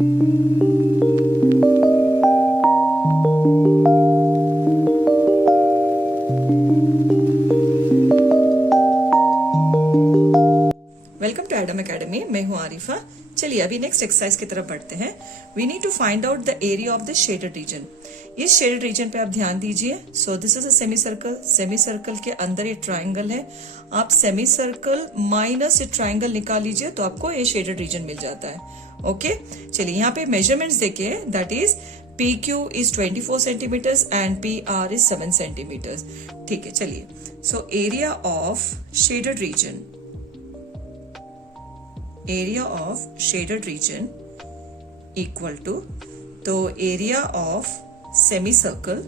Welcome to Adam academy, मैं हूं आरिफा। चलिए अभी नेक्स्ट एक्सरसाइज की तरफ बढ़ते हैं। We need to find out the area of the shaded region. इस शेडेड रीजन पे आप ध्यान दीजिए। So this is a semicircle. Semicircle के अंदर ये ट्राइंगल है। आप सेमी सर्कल माइनस ये ट्राइंगल निकाल लीजिए तो आपको ये शेडेड रीजन मिल जाता है। ओके चलिए यहाँ पे मेजरमेंट्स देखिए। That is PQ is 24 centimeters and PR is 7 centimeters। ठीक है चलिए। So area of shaded region, area of shaded region equal to, तो area of semi circle,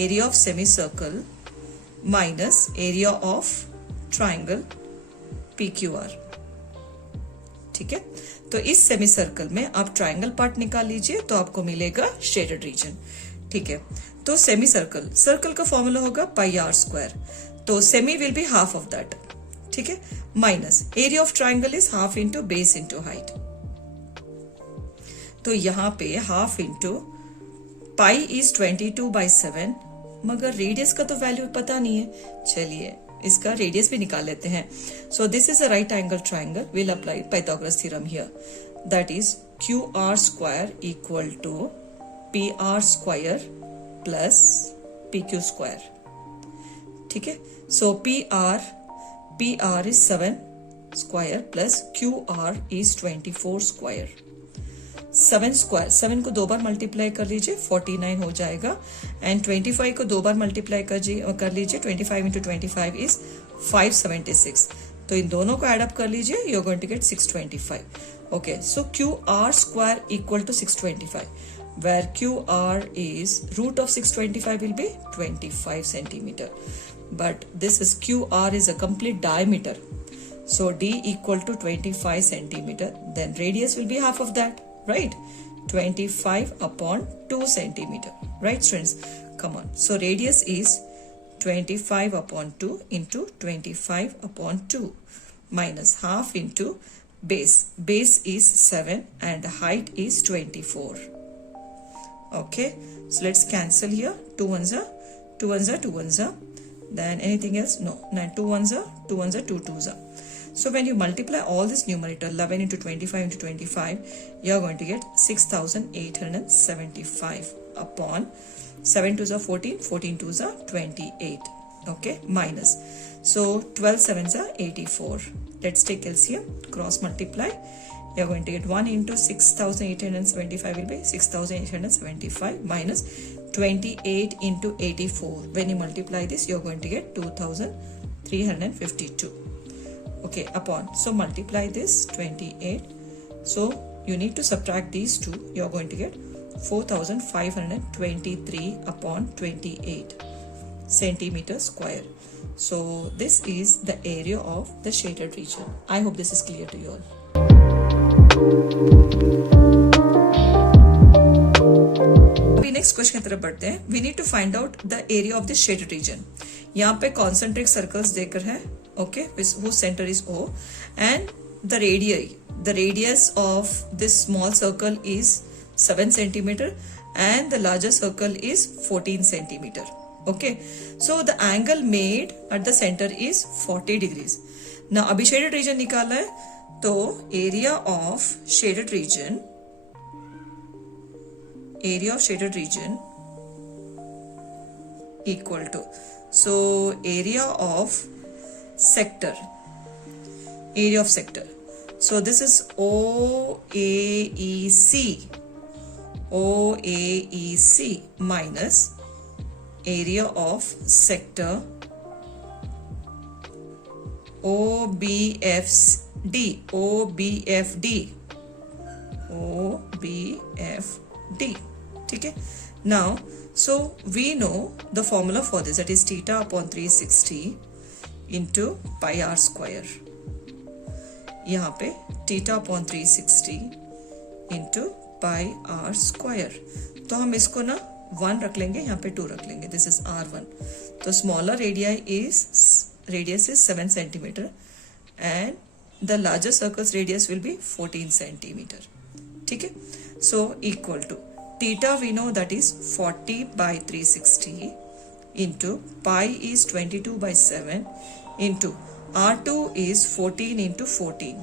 area of semi circle minus area of triangle PQR। ठीक है, तो इस semi circle में आप ट्राइंगल पार्ट निकाल लीजिए तो आपको मिलेगा शेडेड रीजन। ठीक है, तो सेमी सर्कल, सर्कल का फॉर्मूला होगा पाई आर स्क्वायर, तो semi will be half of that. ठीक है, minus area of triangle is half into base into height. तो यहां पे हाफ इंटू पाई इज 22/7, मगर रेडियस का तो वैल्यू पता नहीं है। चलिए इसका रेडियस भी निकाल लेते हैं। So this is a right angle triangle, will apply Pythagoras theorem here. That is QR square equal to PR square plus PQ square. ठीक है, so PR is 7 square plus QR is 24 square। 7 square, 7 को 2 बार multiply कर लीजिए 49 हो जाएगा, and 25 को 2 बार multiply कर लीजिए 25 इंटू 25 इज 576। तो इन दोनों को एडअप कर लीजिए, you are going to get 625। Okay, so QR square equal to 625, where QR is root of 625 will be 25 centimeter. But this is QR is a complete diameter, so D equal to 25 centimeter, then radius will be half of that, right? 25 upon 2 centimeter, right students? Come on, so radius is 25 upon 2 into 25 upon 2 minus half into base is 7 and height is 24. Okay, so let's cancel here. 2 ones are 2 ones are 2 ones are, then anything else? No. 2 ones are 2 ones are 2 twos are. So when you multiply all this numerator 11 into 25 into 25, you are going to get 6875 upon 7 twos are 14, 14 twos are 28. Okay, minus, so 12 sevens are 84. Let's take LCM, cross multiply. You are going to get 1 into 6875 will be 6875 minus 28 into 84. When you multiply this, you are going to get 2352. Okay, upon, so multiply this 28. So you need to subtract these two. You are going to get 4523 upon 28 centimeter square. So this is the area of the shaded region. I hope this is clear to you all. अभी next question की तरफ बढ़ते हैं। We need to find out the area of the shaded region. यहाँ पे concentric circles देकर है, okay, whose center is O, and the radius of this small circle is 7 centimeter and the larger circle is 14 centimeter. Okay, so the angle made at the center is 40 degrees. Now अभी shaded region निकाला है, तो area of shaded reason, area of shaded region equal to, so area of sector, area of sector, so this is OAEC minus area of sector OBFD. ठीक है, now so we know the formula for this, that is theta upon 360 into pi r square. यहाँ पे theta upon 360 into pi r square, तो हम इसको ना 1 रख लेंगे, यहाँ पे 2 रख लेंगे, this is R1. तो smaller radius is 7 centimeter and the larger circle's radius will be 14 centimeter. ठीक है, so equal to theta we know that is 40 by 360 into pi is 22 by 7 into R2 is 14 into 14.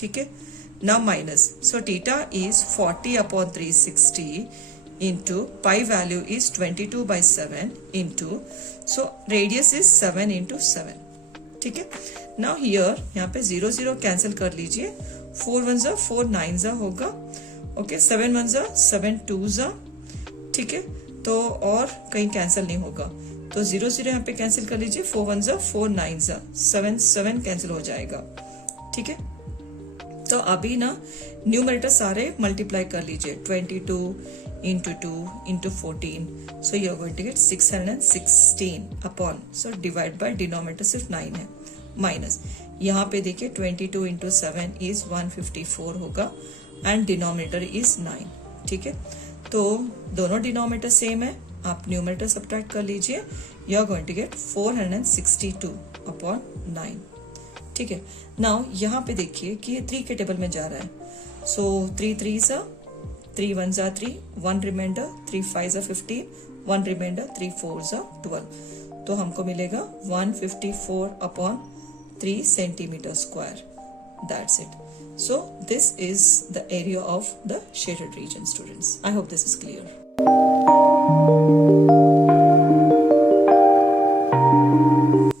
ठीक है, now minus, so theta is 40 upon 360 into pi value is 22 by 7 into, so radius is 7 into 7. ठीक है, now here यहाँ पे 0 0 cancel कर लीजिए, 4 1 जा 4 9 जा होगा, ओके 7 1 जा 7 2 जा, ठीक है, तो और कहीं कैंसिल नहीं होगा, तो 0 0 यहाँ पे कैंसिल कर लीजिए, 4 1 जा 4 9 जा 7 7 कैंसिल हो जाएगा. ठीक है, तो अभी ना न्यूमरेटर सारे मल्टीप्लाई कर लीजिए, 22 into 2 into 14, so you are going to get 616 upon, so divide by denominator सिर्फ 9 है, माइनस यहाँ पे देखिए 22 into 7 is 154 होगा एंड डिनोमिनेटर इज 9. ठीक है, तो दोनों डिनोमिनेटर सेम है, आप न्यूमरेटर सब्ट्रैक्ट कर लीजिए, you are going to get 462 upon 9. ठीक है, नाउ यहाँ पे देखिए कि ये 3 के टेबल में जा रहा है, सो 3 3 सा 3 1 जा 3, 1 रिमाइंडर, 3 5 जा 15, 1 रिमाइंडर, 3 4 जा 12, तो हमको मिलेगा 154 upon 3 centimetre square. That's it. So this is the area of the shaded region, students. I hope this is clear.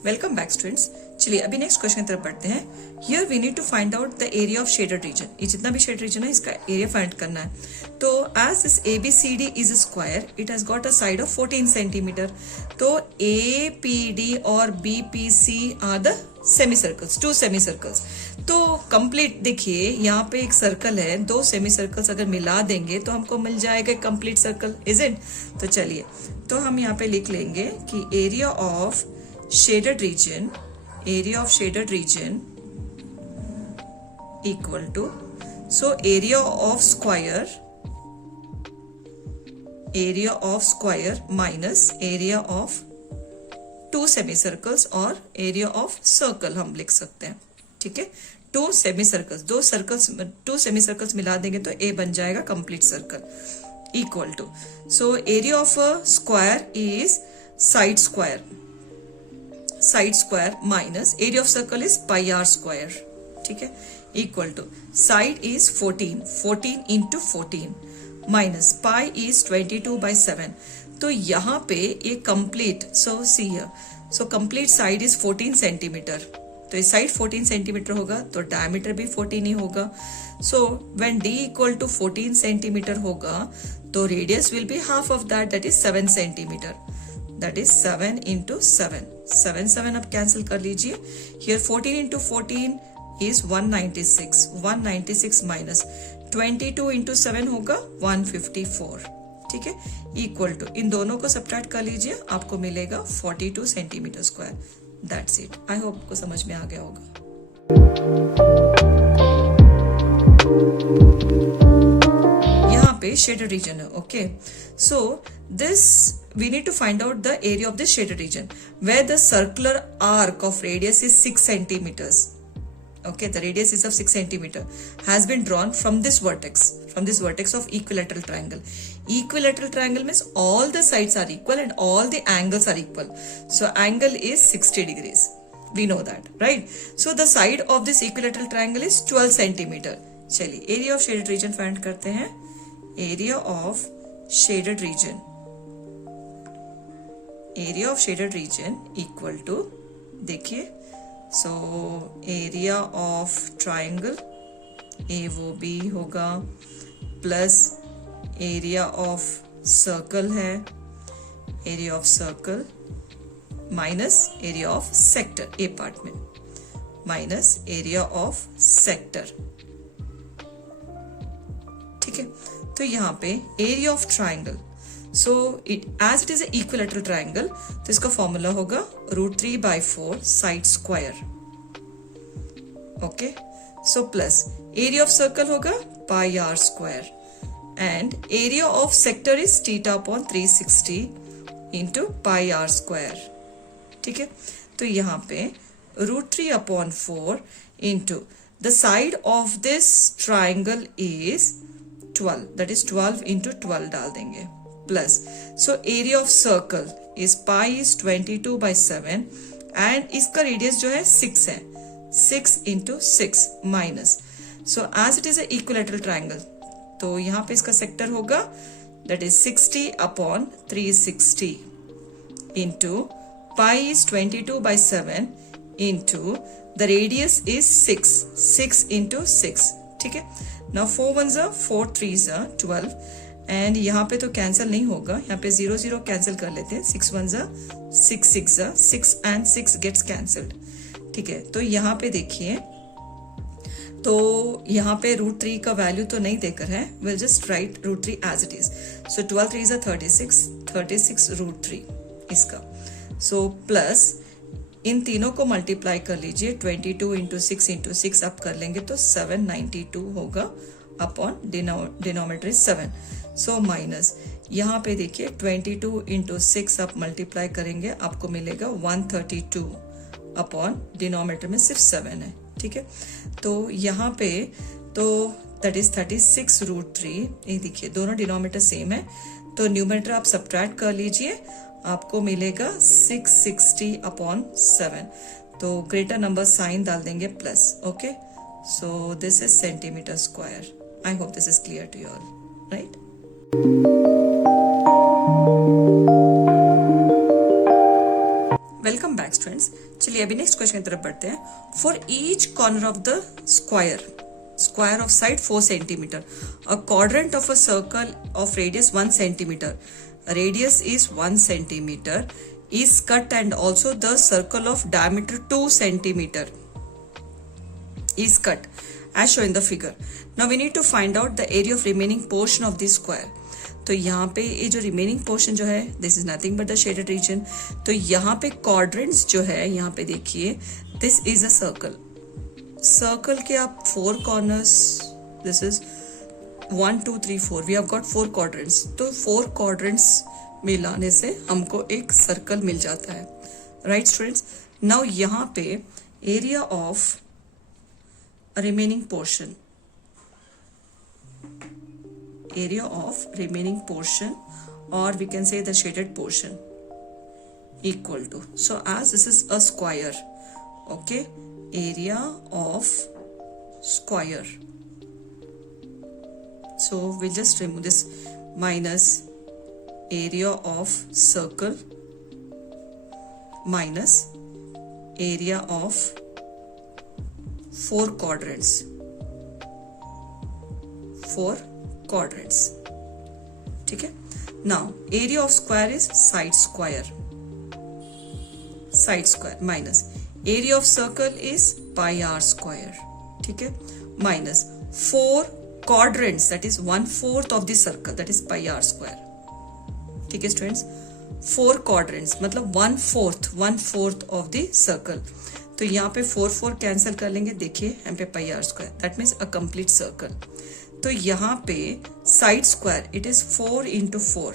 Welcome back, students. चलिए अभी नेक्स्ट क्वेश्चन की तरफ बढ़ते हैं. Here we need to find out the area of shaded region. ये जितना भी shaded region है इसका एरिया फाइंड करना है. तो as this ABCD is a square, it has got a side of 14 centimeter. तो APD और BPC are the semicircles, 2 semicircles. तो कंप्लीट देखिए यहाँ पे एक सर्कल है, 2 सेमीसर्कल्स अगर मिला देंगे तो हमको मिल जाएगा कंप्लीट सर्कल, इज इट? तो चलिए, तो हम यहाँ पे लिख लेंगे कि area of shaded reason, area of shaded region equal to, so area of square minus area of 2 semicircles और area of circle हम लिख सकते हैं. ठीक है, 2 semicircles, 2 semicircles मिला देंगे तो A बन जाएगा complete circle, equal to, so area of a square is side square minus area of circle is pi r square. ठीक है, equal to side is 14 into 14 minus pi is 22 by 7. तो यहाँ पे ये complete, so see here, so complete side is 14 centimetre, तो इस side 14 centimetre होगा तो डायमीटर भी 14 ही होगा. So when d equal to 14 centimetre होगा तो radius will be half of that is 7 centimetre, that is 7 into 7, 7 अब कैंसिल कर लीजिए. Here 14 into 14 is 196 minus 22 into 7 होगा 154. ठीक है, इक्वल टू, इन दोनों को सब्ट्रैक्ट कर लीजिए, आपको मिलेगा 42 centimetre square. That's it. I hope आपको समझ में आ गया होगा. यहाँ पे शेडेड रीजन है. Okay, so this we need to find out the area of this shaded region where the circular arc of radius is 6 centimeters. Okay, the radius is of 6 centimeter has been drawn from this vertex of equilateral triangle. Equilateral triangle means all the sides are equal and all the angles are equal. So angle is 60 degrees. We know that, right? So the side of this equilateral triangle is 12 centimeter. चलिए area of shaded region find करते हैं. Area of shaded region equal to, देखिए, so area of triangle AOB होगा plus area of circle है, area of circle minus area of sector, A part में minus area of sector. ठीक है, तो यहाँ पे area of triangle, so as it is an equilateral triangle, तो इसका फॉर्मूला होगा √3/4 side square. Okay, so plus area of circle होगा pi r square and area of sector is θ/360 into pi r square. ठीक है, तो यहाँ पे √3/4 into the side of this triangle is 12, that is 12 into 12 डाल देंगे plus. So area of circle is pi is 22/7 and इसका radius जो है 6 है, 6 into 6 minus. So as it is a equilateral triangle, तो यहाँ पे इसका सेक्टर होगा that is 60/360 into pi is 22/7 into the radius is 6 into 6. ठीक है. Now 4 ones are 4 3s are 12 and यहाँ पे तो कैंसिल नहीं होगा, यहाँ पे 0 0 कैंसिल कर लेते हैं. 6 ones are 6 6 are 6 and 6 gets cancelled. ठीक है. तो यहाँ पे देखिए, तो यहाँ पे √3 का वैल्यू तो नहीं देकर है, will just write √3 as it is. So 12 3s are 36 √3 इसका. सो प्लस इन तीनों को मल्टीप्लाई कर लीजिए, 22 into 6 into 6 आप कर लेंगे तो 792 होगा अपॉन डिनोमिनेटर 7. सो माइनस यहाँ पे देखिए 22 into 6 आप मल्टीप्लाई करेंगे, आपको मिलेगा 132 अपॉन डिनोमिनेटर में सिर्फ 7 है. ठीक है. तो यहाँ पे तो दैट इज 36 √3. ये देखिए दोनों डिनोमिनेटर सेम है, तो न्यूमरेटर आप सब्ट्रैक्ट कर लीजिए, आपको मिलेगा 660/7. तो ग्रेटर नंबर साइन डाल देंगे plus. Okay. So this is centimetre square. I hope this is clear to you all, right. Welcome back students. चलिए अभी नेक्स्ट क्वेश्चन की तरफ बढ़ते हैं. For each corner of the square of side 4 centimeter, a quadrant of a circle of radius 1 centimeter, radius is 1 centimeter, is cut and also the circle of diameter 2 centimeter is cut as shown in the figure. Now we need to find out the area of remaining portion of this square. तो यहाँ पे ये जो remaining portion जो है this is nothing but the shaded reason. तो यहाँ पे क्वाड्रेंट्स जो है, यहाँ पे देखिए दिस इज अ सर्कल के आप 4 corners, this is 1 2 3 4, we have got 4 quadrants. तो 4 क्वाड्रेंट्स मिलाने से हमको एक सर्कल मिल जाता है, राइट स्टूडेंट्स. नाउ यहाँ पे area of remaining portion, area of remaining portion, or we can say the shaded portion, equal to, so as this is a square, okay, area of square, so we'll just remove this minus area of circle minus area of 4 quadrants, 4 quadrants. ठीक है. Now area of square is side square minus area of circle is pi r square. ठीक है. Minus 4 quadrants, that is 1/4 of the circle, that is pi r square. ठीक है students. 4 quadrants मतलब 1/4 of the circle. तो यहाँ पे 4 4 cancel कर लेंगे, देखिए यहाँ पे pi r square, that means a complete circle. तो यहाँ पे side square it is 4 into 4,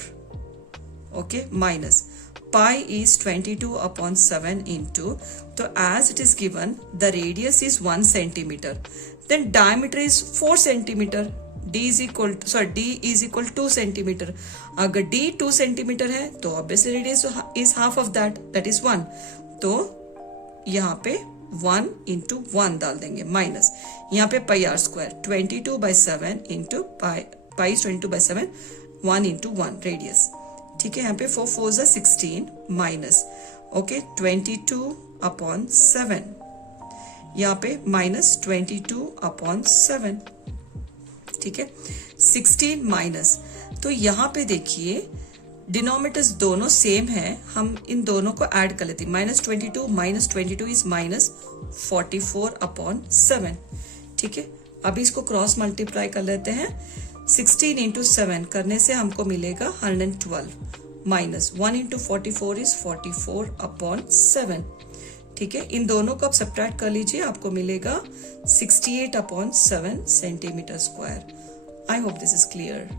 okay, minus pi is 22/7 into, तो as it is given the radius is 1 centimeter, then diameter is 4 centimeter, d is equal 2 centimeter. अगर d 2 centimeter है तो obviously radius is half of that is 1. तो यहाँ पे 1 into 1 डाल देंगे minus यहाँ पे pi r square 22/7 into pi is 22/7, 1 into 1 radius. ठीक है. यहाँ पे 4 4s are 16 माइनस, ओके, 22/7, यहाँ पे माइनस 22/7. ठीक है. 16 माइनस, तो यहाँ पे देखिए डिनोमिनेटर्स दोनों सेम है, हम इन दोनों को ऐड कर लेते हैं. -22 -22 इज -44/7. ठीक है. अभी इसको क्रॉस मल्टीप्लाई कर लेते हैं. 16 into 7 करने से हमको मिलेगा 112 माइनस 1 into 44 इज 44/7. ठीक है. इन दोनों को आप सब्ट्रैक्ट कर लीजिए, आपको मिलेगा 68/7 centimetre square. I hope this is clear.